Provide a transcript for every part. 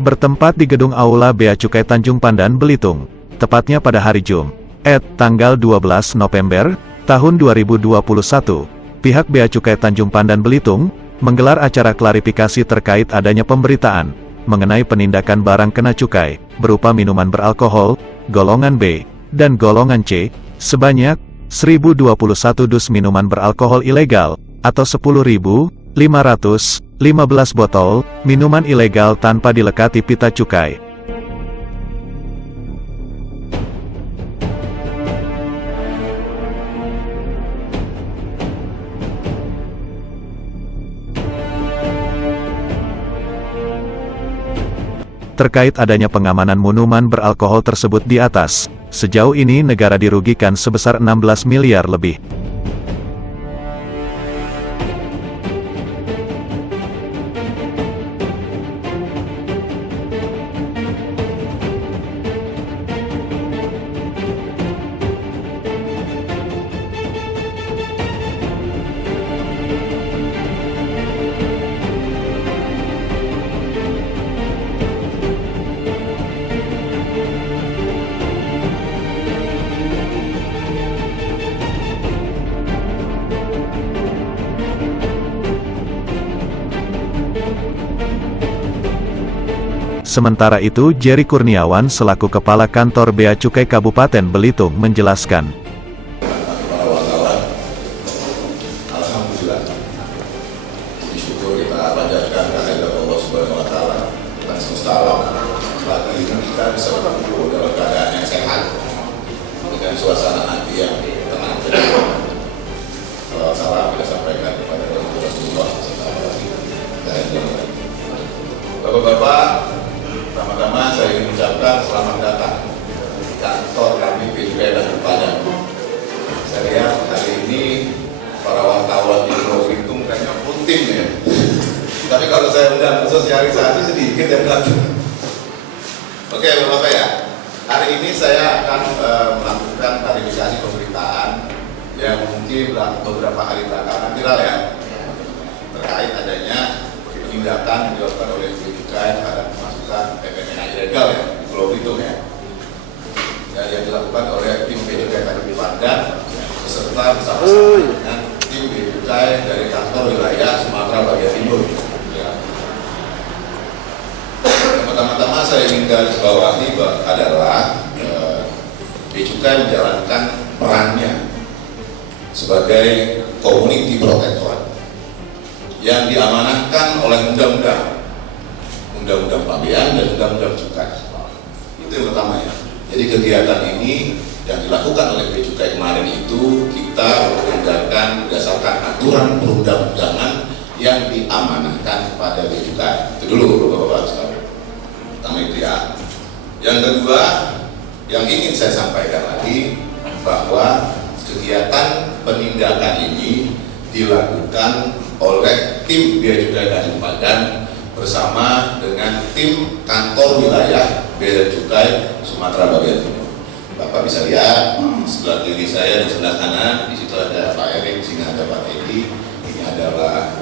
Bertempat di Gedung Aula Bea Cukai Tanjung Pandan, Belitung, tepatnya pada hari Jumat, tanggal 12 November, tahun 2021, pihak Bea Cukai Tanjung Pandan, Belitung, menggelar acara klarifikasi terkait adanya pemberitaan mengenai penindakan barang kena cukai, berupa minuman beralkohol, golongan B, dan golongan C, sebanyak 1.021 dus minuman beralkohol ilegal, atau 10.515 botol minuman ilegal tanpa dilekati pita cukai. Terkait adanya pengamanan minuman beralkohol tersebut di atas, sejauh ini negara dirugikan sebesar 16 miliar lebih. Sementara itu, Jerry Kurniawan selaku Kepala Kantor Bea Cukai Kabupaten Belitung menjelaskan. Alhamdulillah, syukur kita panjatkan kehadirat Allah Subhanahu Wa Taala dan semesta alam. Pagi ini kita bisa berkumpul dalam keadaan yang sehat dengan suasana hati yang tenang. Salam kita sampaikan kepada Rasulullah SAW. Bapak-bapak, pertama-tama saya ingin mengucapkan selamat datang di kantor kami Bea Tanjung Pandan. Saya lihat hari ini para wartawan di Pulau Belitung kayaknya full tim ya. Tapi kalau saya undang sosialisasi sedikit yang datang. Oke Bapak ya, hari ini saya akan melakukan klarifikasi pemberitaan yang mungkin beberapa hari belakangan viral ya, terkait adanya tindakan yang dilakukan oleh Bea Cukai terhadap pemasukan PPNA ilegal ya di Pulau Belitung ya, dan yang dilakukan oleh tim Bea Cukai Tanjung Pandan beserta bersama-sama dengan tim Bea Cukai dari kantor wilayah Sumatera bagian Timur. Ya. Yang pertama-tama saya ingin garis bawahi adalah Bea Cukai menjalankan perannya sebagai community protector yang diamanahkan oleh undang-undang pabean dan undang-undang cukai. Itu yang pertama ya. Jadi kegiatan ini yang dilakukan oleh Bea Cukai kemarin itu kita mengerjakan berdasarkan aturan perundang-undangan yang diamanahkan kepada Bea Cukai. Itu dulu Bapak-bapak sekalian. Pertama itu ya. Yang kedua, yang ingin saya sampaikan lagi bahwa kegiatan penindakan ini dilakukan oleh tim Bea Cukai Tanjung Pandan bersama dengan tim kantor wilayah Bea Cukai Sumatera bagian Timur. Bapak bisa lihat sebelah kiri saya di sebelah kanan, di situ ada Pak Erik, di sini ada Pak Edi. Ini adalah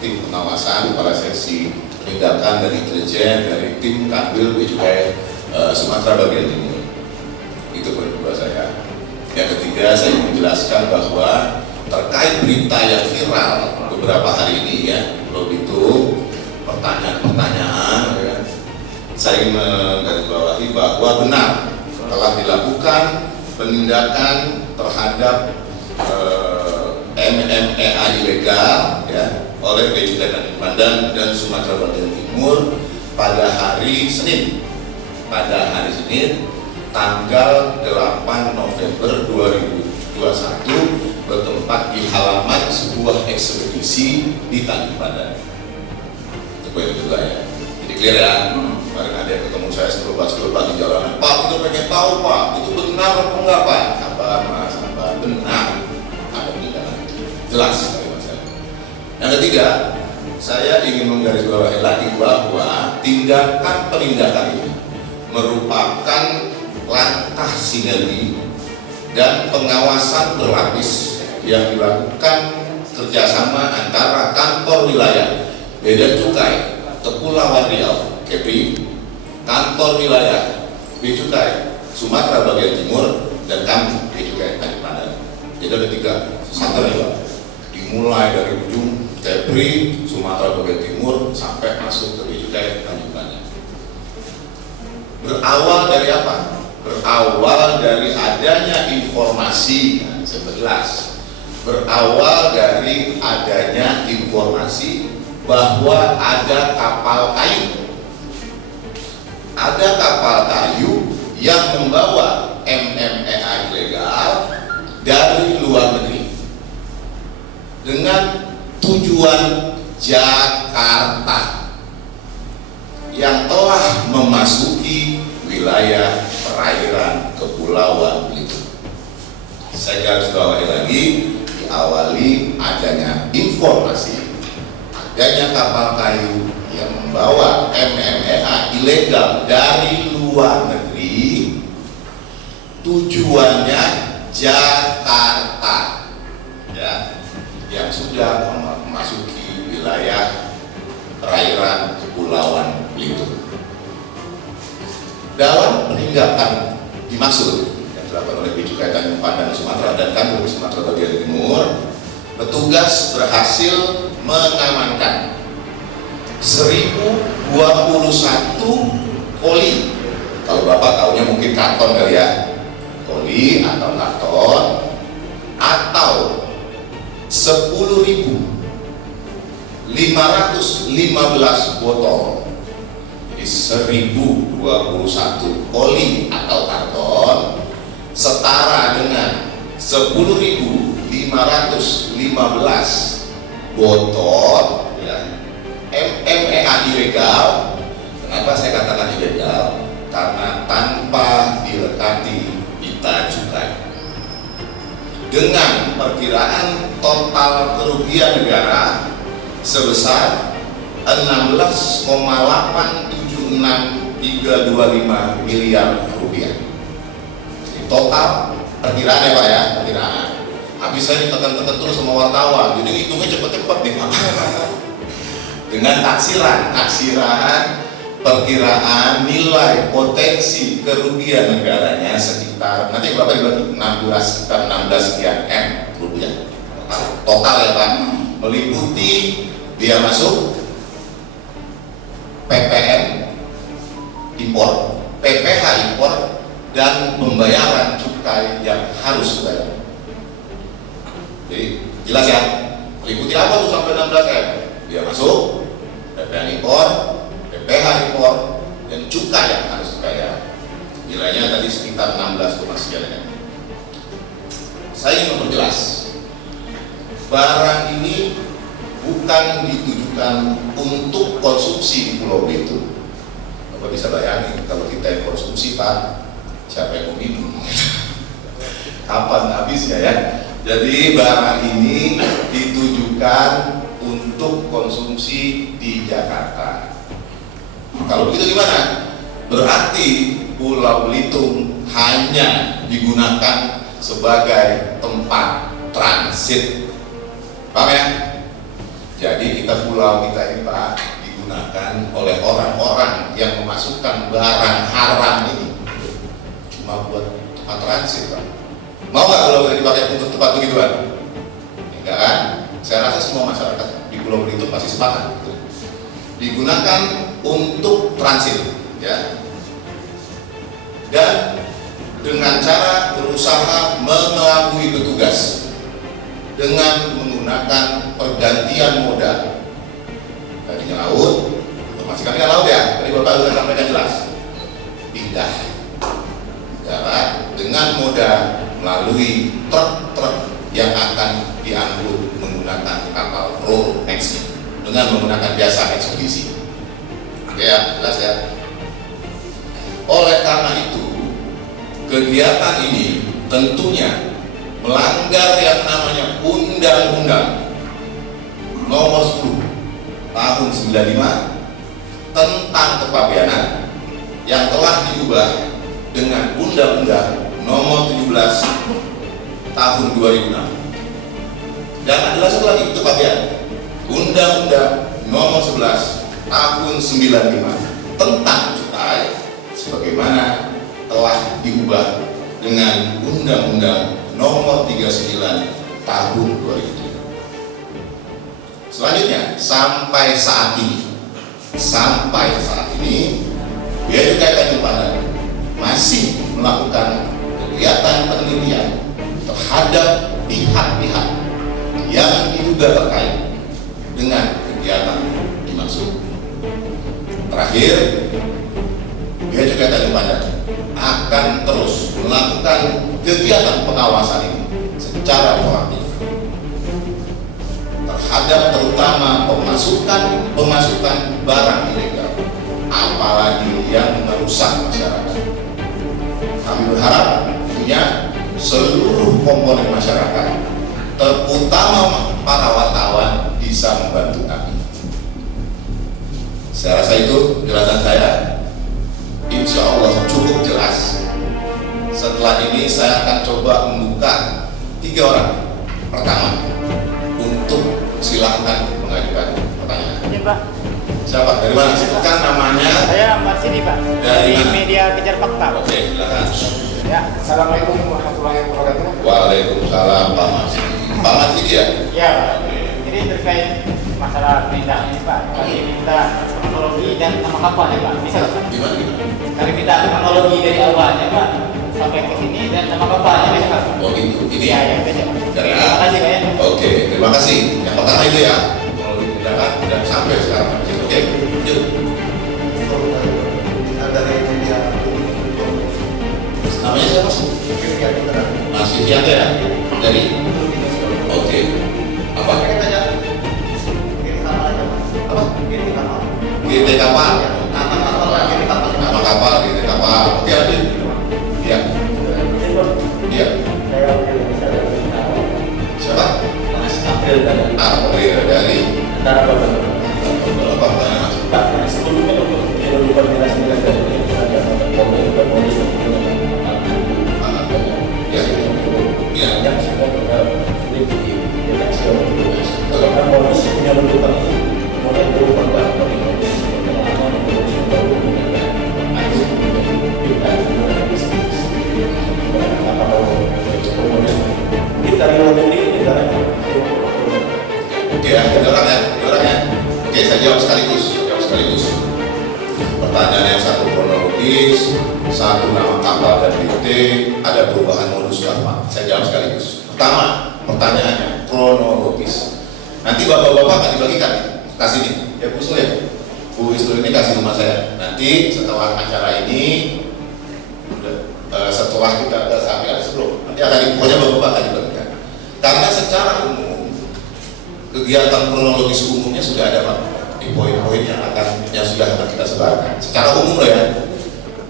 tim pengawasan para seksi penindakan dan intelijen dari tim Kanwil Bea Cukai Sumatera bagian Timur. Itu kedua saya. Yang ketiga saya ingin menjelaskan bahwa terkait berita yang viral beberapa hari ini ya, Pulau Belitung, pertanyaan-pertanyaan ya, saya ingin menggarisbawahi bahwa benar telah dilakukan penindakan terhadap MMA ilegal ya oleh Bea Cukai Tanjung Pandan dan Sumatera bagian Timur pada hari Senin tanggal 8 November 2021 bertempat di halaman sebuah ekspedisi di Tanjung Pandan. Itu poin kedua ya. Jadi clear ya. Kemarin ada yang ketemu saya sekelompok di jalanan. Pak, kita pengen tahu Pak, itu benar apa enggak Pak? Sabar Mas, sabar. Benar. Ada penindakan itu. Jelas kalimat saya. Yang ketiga, saya ingin menggarisbawahi lagi bahwa tindakan penindakan ini merupakan langkah sinergi dan pengawasan berlapis yang dilakukan kerjasama antara kantor wilayah Bea Cukai Kepulauan Riau (KEPRI), kantor wilayah Bea Cukai Sumatera bagian timur, dan kami Bea Cukai Tanjung Pandan. Jadi ada 3 center ya Pak, dimulai dari ujung KEPRI Sumatera bagian timur sampai masuk ke Bea Cukai Tanjung Pandan. Berawal dari apa? Berawal dari adanya informasi, sebelas. Berawal dari adanya informasi bahwa ada kapal kayu. Ada kapal kayu yang membawa MMA ilegal dari luar negeri dengan tujuan Jakarta yang telah memasuki wilayah perairan Kepulauan Belitung. Saya garis bawahi lagi, diawali adanya informasi adanya kapal kayu yang membawa MMA ilegal dari luar negeri, tujuannya Jakarta, ya, yang sudah memasuki wilayah perairan Kepulauan Belitung. Dalam penindakan dimaksud yang dilakukan oleh Bea Cukai Tanjung Pandan Sumatera dan Kanwil Sumatera bagian timur, petugas berhasil mengamankan 1021 koli. Kalau Bapak tahunya mungkin karton kali ya, koli atau karton, atau 10.515 botol. Jadi 1021 koli atau karton setara dengan 10.515 botol ya, MMA ilegal. Kenapa saya katakan ilegal? Karena tanpa dilekati pita cukai. Dengan perkiraan total kerugian negara sebesar 16,876325 miliar rupiah. Jadi total perkiraan ya Pak ya, perkiraan. Habis saya ditekan-tekan terus sama wartawan, jadi hitungnya cepet-cepet nih Pak. Dengan taksiran perkiraan nilai potensi kerugian negaranya sekitar, nanti Bapak dibagi 16 sekian M rupiah total ya Pak, meliputi biaya masuk, PPN impor, PPh impor, dan pembayaran cukai yang harus dibayar. Jadi jelas ya, meliputi apa tuh sampai 16 M? Biaya masuk, PPN impor, PPh impor, dan cukai yang harus dibayar. Nilainya tadi sekitar 16, sekian M. Saya ingin memperjelas, barang ini bukan ditujukan untuk konsumsi di Pulau Belitung. Bapak bisa bayangin kalau kita yang konsumsi Pak, siapa yang mau minum? Kapan habisnya ya? Jadi barang ini ditujukan untuk konsumsi di Jakarta. Kalau begitu gimana? Berarti Pulau Belitung hanya digunakan sebagai tempat transit. Paham ya? Jadi pulau kita ini Pak digunakan oleh orang-orang yang memasukkan barang haram ini cuma buat tempat transit Pak. Mau nggak kalau dipakai untuk tempat begituan? Enggak kan? Saya rasa semua masyarakat di Pulau Belitung masih sepakat gitu. Digunakan untuk transit ya, dan dengan cara berusaha mengelabui petugas dengan menggunakan pergantian moda. Tadinya laut, masih kami laut ya, tadi Bapak sudah sampaikan jelas, pindah darat dengan moda melalui truk-truk yang akan diangkut menggunakan kapal ro dengan menggunakan jasa ekspedisi. Oke ya, jelas ya. Oleh karena itu, kegiatan ini tentunya melanggar yang namanya Undang-Undang Nomor 10 Tahun 95 tentang kepabeanan yang telah diubah dengan Undang-Undang Nomor 17 Tahun 2006. Dan adalah satu lagi, itu bagian Undang-Undang Nomor 11 Tahun 95 tentang cukai, sebagaimana telah diubah dengan Undang-Undang Nomor 39 Tahun 2007. Selanjutnya, sampai saat ini, Bea Cukai Tanjung Pandan masih melakukan kegiatan penelitian terhadap pihak-pihak yang diduga terkait dengan kegiatan dimaksud. Terakhir, Bea Cukai Tanjung Pandan akan terus melakukan kegiatan pengawasan ini secara proaktif terhadap terutama pemasukan barang ilegal, apalagi yang merusak masyarakat. Kami berharap tentunya seluruh komponen masyarakat, terutama para wartawan, bisa membantu kami. Saya rasa itu penjelasan saya, insya Allah cukup jelas. Setelah ini saya akan coba membuka 3 orang pertama untuk silahkan mengajukan pertanyaan. Ini Pak. Siapa? Dari mana? Sebutkan namanya. Saya Mbak Sini Pak. Dari mana? Media Kejar Fakta. Oke, silakan. Ya, Assalamualaikum warahmatullahi wabarakatuh. Waalaikumsalam, Pak Mas. Pak Mas ini ya? Ya Pak. Jadi terkait masalah perintah ini Pak, kami minta kronologi dan nama kapalnya Pak. Bisa Pak? Gimana? Kami minta kronologi dari awalnya Pak sampai ke sini dan nama kapalnya bisa Pak? Oh gitu. Ini. Iya, ya, bisa Pak. Dari Terima kasih Pak ya. Oke, terima kasih. Yang pertama itu ya, kronologi tindakan dan sampai sekarang. Oke, lanjut. Dari media Namanya siapa sih? Mas Fitrianto ya? Dari? Oke. Apa? Apa? GT kapal. Nama kapal, GT kapal. Oke, lanjut. Iya. Iya. Siapa? April dari apa pertanyaan? Ya. Iya. Oke ya, ada orang ya. Oke, saya jawab sekaligus. Pertanyaan yang satu kronologis, satu nama kapal dan titik, ada perubahan modus lama. Saya jawab sekaligus. Pertama, pertanyaannya kronologis. Nanti bapak-bapak akan dibagikan, kasih nih, ya Bu Wisnu ya. Bu Wisnu ini kasih rumah saya. Nanti setelah acara ini, setelah kita sampai sebelum, nanti akan pokoknya bapak-bapak akan dibagikan. Karena secara umum kegiatan kronologis umumnya sudah ada Pak, di poin-poin yang sudah akan kita sebarkan. Secara umum loh ya.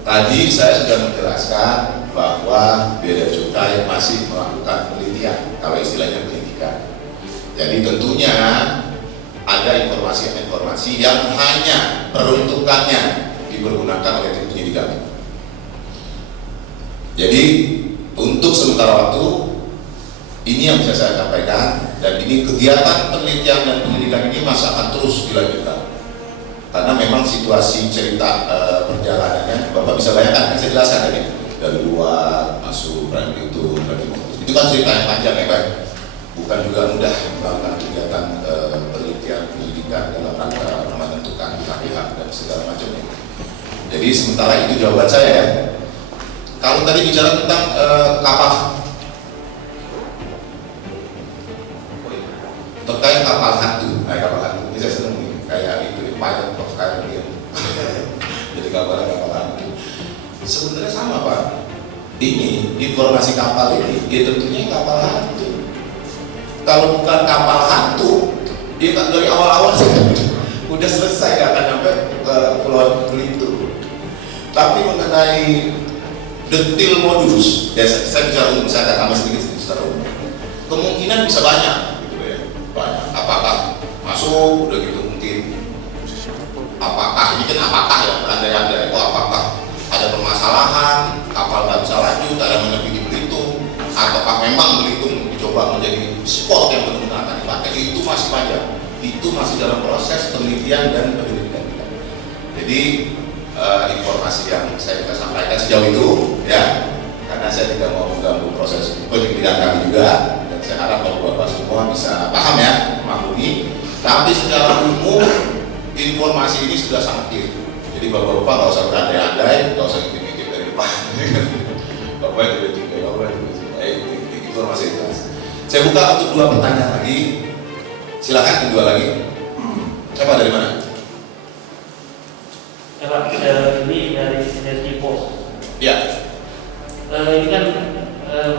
Tadi saya sudah menjelaskan bahwa Bea Cukai masih melakukan penelitian, kalau istilahnya penyidikan. Jadi tentunya ada informasi-informasi yang hanya peruntukannya dipergunakan oleh tim penyidikan. Jadi untuk sementara waktu ini yang bisa saya sampaikan, dan ini kegiatan penelitian dan penyidikan ini masih akan terus dilanjutkan. Karena memang situasi cerita perjalanannya, Bapak bisa bayangkan, saya jelaskan tadi dari luar masuk itu kan cerita yang panjang ya Pak. Bukan juga mudah melakukan kegiatan penelitian penyidikan dalam rangka menentukan pihak-pihak dan segala macamnya. Jadi sementara itu jawaban saya ya. Kalau tadi bicara tentang kapal, terkait kapal hantu, ini saya senang nih, kayak itu di pilot of Caribbean. Jadi kapal hantu. Sebenarnya sama Pak. Ini informasi kapal ini, ya tentunya kapal hantu. Kalau bukan kapal hantu, dia dari awal-awal udah selesai, gak akan sampai ke Pulau Belitung. Tapi mengenai detil modus, ya saya bicara umum, saya akan tambah sedikit secara umum. Kemungkinan bisa banyak, gitu ya, banyak. Apakah masuk, udah gitu mungkin. Apakah ini kan apakah ya, ada apakah ada permasalahan, kapal nggak bisa lanjut, ada menepi di Belitung, ataukah memang Belitung dicoba menjadi spot yang benar-benar dipakai itu masih panjang, itu masih dalam proses penelitian dan penyelidikan. Jadi informasi yang saya bisa sampaikan sejauh itu ya, karena saya tidak mau mengganggu proses penyelidikan kami juga, dan saya harap bapak-bapak semua bisa paham ya, maklumi. Tapi secara umum informasi ini sudah sangat clear. Jadi bapak-bapak nggak usah berandai-andai, nggak usah ngintip-ngintip dari depan. Bapak itu juga, bapak itu informasi itu. Saya buka untuk 2 pertanyaan lagi. Silakan kedua lagi. Siapa dari mana? Ya Pak, ini dari Sinergi Pos. Ya. Ini kan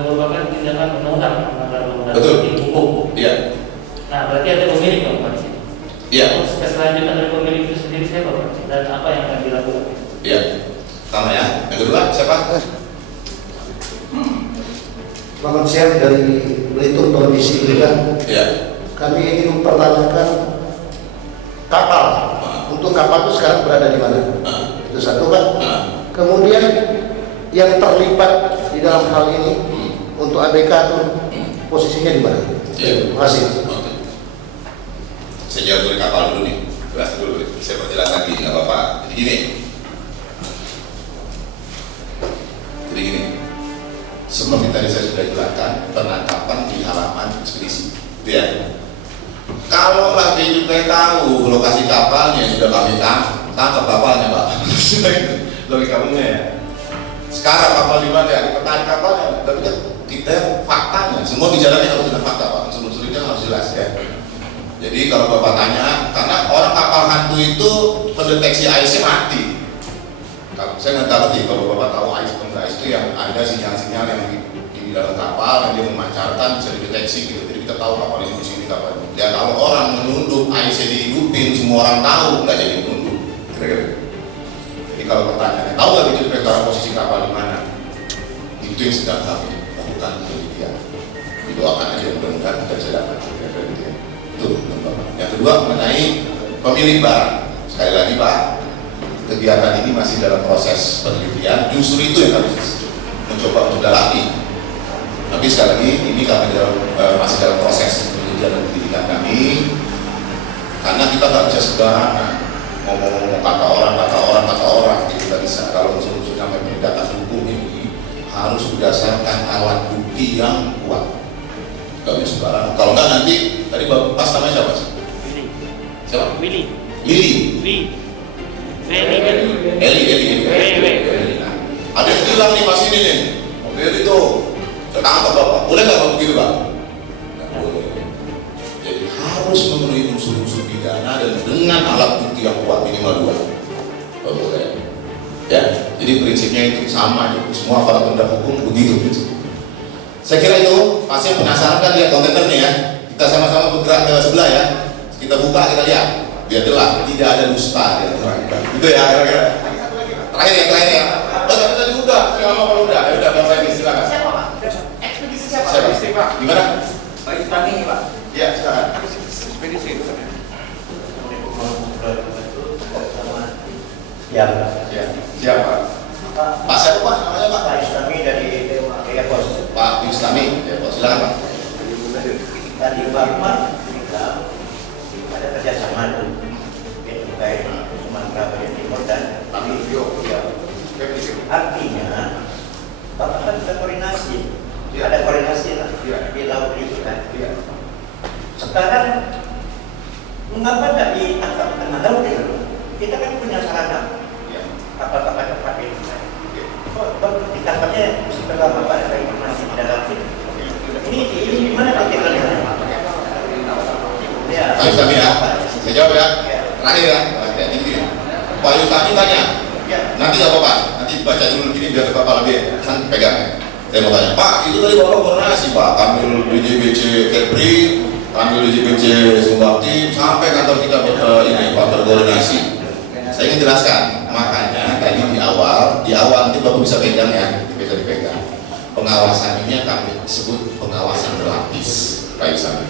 merupakan tindakan undang-undang, Betul. hukum. Iya. Nah, berarti ada pemilik dong Pak. Iya. Keselanjutan dari pemilik itu sendiri siapa Pak? Dan apa yang akan dilakukan? Iya. Pertama ya. Yang kedua siapa? Selamat siang dari Belitung Televisi juga. Iya. Kami ingin mempertanyakan kapal. Untuk kapal itu sekarang berada di mana? Itu satu kan. Kemudian yang terlibat di dalam hal ini untuk ABK itu posisinya di mana? Iya. Terima kasih. Oke. Saya jawab dari kapal dulu nih. Jelas dulu. Saya perjelas lagi, nggak apa-apa. Jadi gini. Seperti tadi saya sudah jelaskan, penangkapan di halaman ekspedisi. Itu ya. Kalau lagi juga tahu lokasi kapalnya, sudah kami tangkap kapalnya, Pak. Logikamunya ya. Sekarang kapal di mana ya? Petani kapalnya, tapi kan kita faktanya, semua bicaranya harus dengan fakta, Pak. Unsur-unsurnya harus jelas ya. Jadi kalau Bapak tanya, karena orang kapal hantu itu pendeteksi AIS mati. Saya nggak tahu kalau Bapak tahu AIS atau enggak, itu yang ada sinyal-sinyal yang di dalam kapal yang dia memancarkan bisa dideteksi gitu. Jadi kita tahu kapal ini di sini kapal ini. Ya kalau orang menunduk AIS dihidupin, semua orang tahu, nggak jadi menunduk. Kira-kira. Jadi kalau pertanyaannya, tahu nggak gitu sekarang posisi kapal di mana? Itu yang sedang kami lakukan penelitian. Didoakan aja mudah-mudahan kita bisa dapat. Itu Bapak. Yang kedua mengenai pemilik barang. Sekali lagi Pak, kegiatan ini masih dalam proses penelitian. Justru itu yang kami mencoba untuk dalami. Tapi sekali lagi ini kami masih dalam proses penelitian dan pendidikan kami. Karena kita nggak bisa sembarangan ngomong-ngomong kata orang, itu nggak bisa. Kalau unsur-unsur namanya penegakan hukum ini harus berdasarkan alat bukti yang kuat. Nggak bisa sembarangan. Kalau nggak nanti tadi pas namanya siapa sih? Willy. Siapa? Willy. Lili. Eli. Nah, ada yang bilang nih pas ini nih, mobil itu tertangkap Bapak. Boleh nggak Bapak begitu Pak? Nggak boleh. Jadi harus memenuhi unsur-unsur pidana dan dengan alat bukti yang kuat minimal 2. Nggak boleh. Ya, jadi prinsipnya itu sama. Semua aparat penegak hukum begitu prinsipnya. Saya kira itu pasti penasaran kan lihat kontainer nih ya. Kita sama-sama bergerak ke sebelah ya. Kita buka, kita lihat. Biar jelas, tidak ada dusta di antara kita. Gitu ya kira-kira. Terakhir ya. Oh, tapi tadi udah. Kalau udah, ya udah Bapak ini silakan. Siapa Pak? Ekspedisi siapa? Ekspedisi Pak. Gimana? Pak Istami ini Pak. Iya, silakan. Ekspedisi itu. Ya. Ya, siapa? Pak siapa Pak? Namanya Pak? Pak Islami dari Pos. Pak Islami. Ya, Pak silakan Pak. Tadi Bapak bilang ada kerjasama itu baik Sumatera bagian timur dan ya. Artinya Bapak kan sudah koordinasi, ada koordinasi lah di laut itu kan. Sekarang mengapa tidak ditangkap tengah laut itu? Kita kan punya sarana kapal-kapal cepat itu. Kok ditangkapnya setelah Bapak ada informasi di dalam sini? Ini gimana titik-titiknya? Ya. Pak Islami ya. Saya jawab ya. Terakhir ya. Pak Islami tanya. Nanti nggak apa-apa. Nanti baca dulu gini biar Bapak lebih kan pegang ya. Saya mau tanya, Pak, itu tadi Bapak koordinasi Pak, ambil DJBC Kepri, ambil DJBC Sumbakti, sampai kantor kita ini Pak berkoordinasi. Saya ingin jelaskan, makanya tadi di awal nanti Bapak bisa pegang ya, bisa dipegang. Pengawasan ini kami sebut pengawasan berlapis, Pak Islami.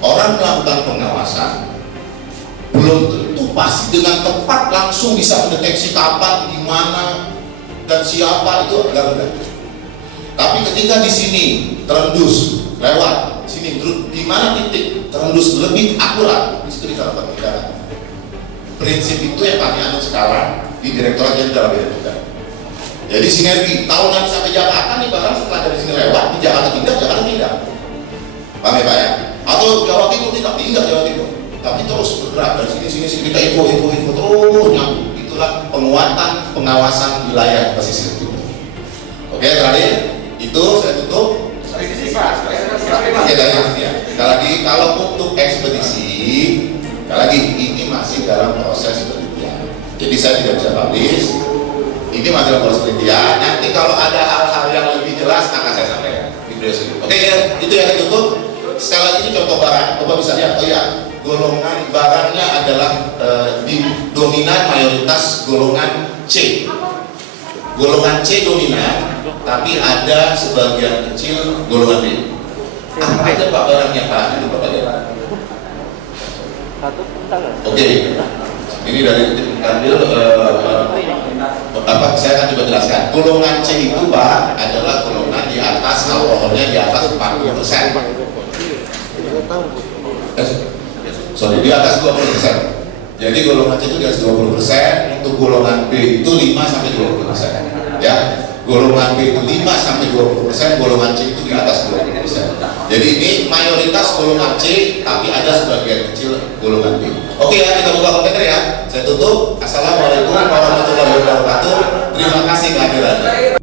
Orang melakukan pengawasan belum tentu pasti dengan tepat langsung bisa mendeteksi kapan, di mana, dan siapa itu agak mudah. Tapi ketika di sini terendus lewat sini di mana titik terendus lebih akurat, di situ kita lakukan tindakan. Prinsip itu yang kami anut sekarang di Direktorat Jenderal Bea Cukai. Jadi sinergi, tahu nanti sampai Jakarta nih barang setelah dari sini lewat, di Jakarta tindak. Paham ya Pak ya? Atau Jawa Timur tindak Jawa Timur. Tapi terus bergerak dari sini kita info terus nyambung. Itulah penguatan pengawasan wilayah pesisir timur. Oke, terakhir itu saya tutup. Oke, sekali lagi kalau untuk ekspedisi, sekali lagi ini masih dalam proses penelitian. Jadi saya tidak bisa publish. Ini masih dalam proses penelitian. Nanti kalau ada hal-hal yang lebih jelas akan saya sampaikan. Oke, ya, itu yang saya tutup. Sekali lagi ini contoh barang. Bapak bisa lihat. Oh ya, golongan barangnya adalah dominan mayoritas golongan C. Golongan C dominan, tapi ada sebagian kecil golongan B. Apa aja Pak barangnya Pak? Itu Bapak lihat. Oke, ini dari ambil saya akan coba jelaskan. Golongan C itu Pak adalah golongan di atas alkoholnya di atas 40%. Sorry, di atas 20%. Jadi golongan C itu di atas 20%, untuk golongan B itu 5-20%. Ya, golongan B itu 5-20%, golongan C itu di atas 20%. Jadi ini mayoritas golongan C, tapi ada sebagian kecil golongan B. Oke ya, kita buka komputer ya. Saya tutup. Assalamualaikum warahmatullahi wabarakatuh. Terima kasih kehadirannya.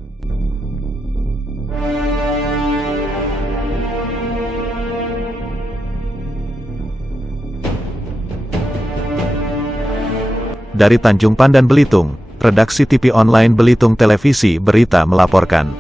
Dari Tanjung Pandan Belitung, Redaksi TV Online Belitung Televisi Berita melaporkan.